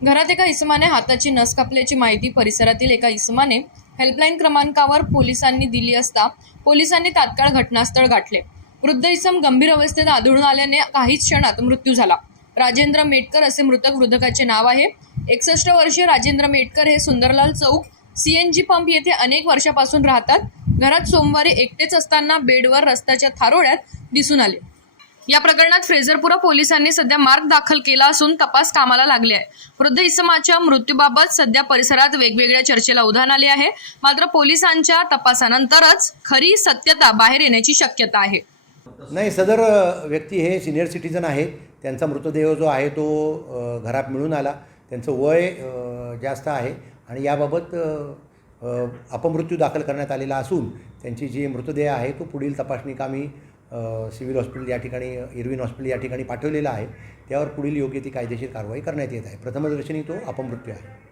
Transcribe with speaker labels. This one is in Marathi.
Speaker 1: घरात एका इसमाने हाताची नस कापल्याची माहिती परिसरातील एका इसमाने हेल्पलाईन क्रमांकावर पोलिसांनी दिली असता पोलिसांनी तात्काळ घटनास्थळ गाठले. वृद्ध इसम गंभीर अवस्थेत आढळून आल्याने काहीच क्षणात मृत्यू झाला. राजेंद्र मेटकर असे मृतक वृद्धकाचे नाव आहे. एकसष्ट वर्षीय राजेंद्र मेटकर हे सुंदरलाल चौक सीएनजी पंप येथे अनेक वर्षापासून राहतात. घरात सोमवारी एकटेच असताना बेडवर रस्त्याच्या थारोड्यात दिसून आले. या प्रकरणात फ्रेझरपुरा पोलिसांनी सध्या मार्ग दाखल केला असून तपास कामाला लागले आहे. वृद्ध इसमाच्या मृत्यूबाबत सध्या परिसरात वेगवेगळ्या चर्चेला उधाण आले आहे. मात्र पोलिसांच्या तपासानंतरच खरी सत्यता बाहेर येण्याची शक्यता आहे.
Speaker 2: नाही सदर व्यक्ती हे सिनियर सिटीजन आहे त्यांचा मृतदेह जो आहे तो घरात मिळून आला. त्यांचं वय जास्त आहे आणि याबाबत अपमृत्यू दाखल करण्यात आलेला असून त्यांची जी मृतदेह आहे तो पुढील तपासणी कामी सिव्हिल हॉस्पिटल या ठिकाणी इरविन हॉस्पिटल या ठिकाणी पाठवलेलं आहे. त्यावर पुढील योग्य ती कायदेशीर कारवाई करण्यात येत आहे. प्रथमदर्शनी तो अपमृत्यू आहे.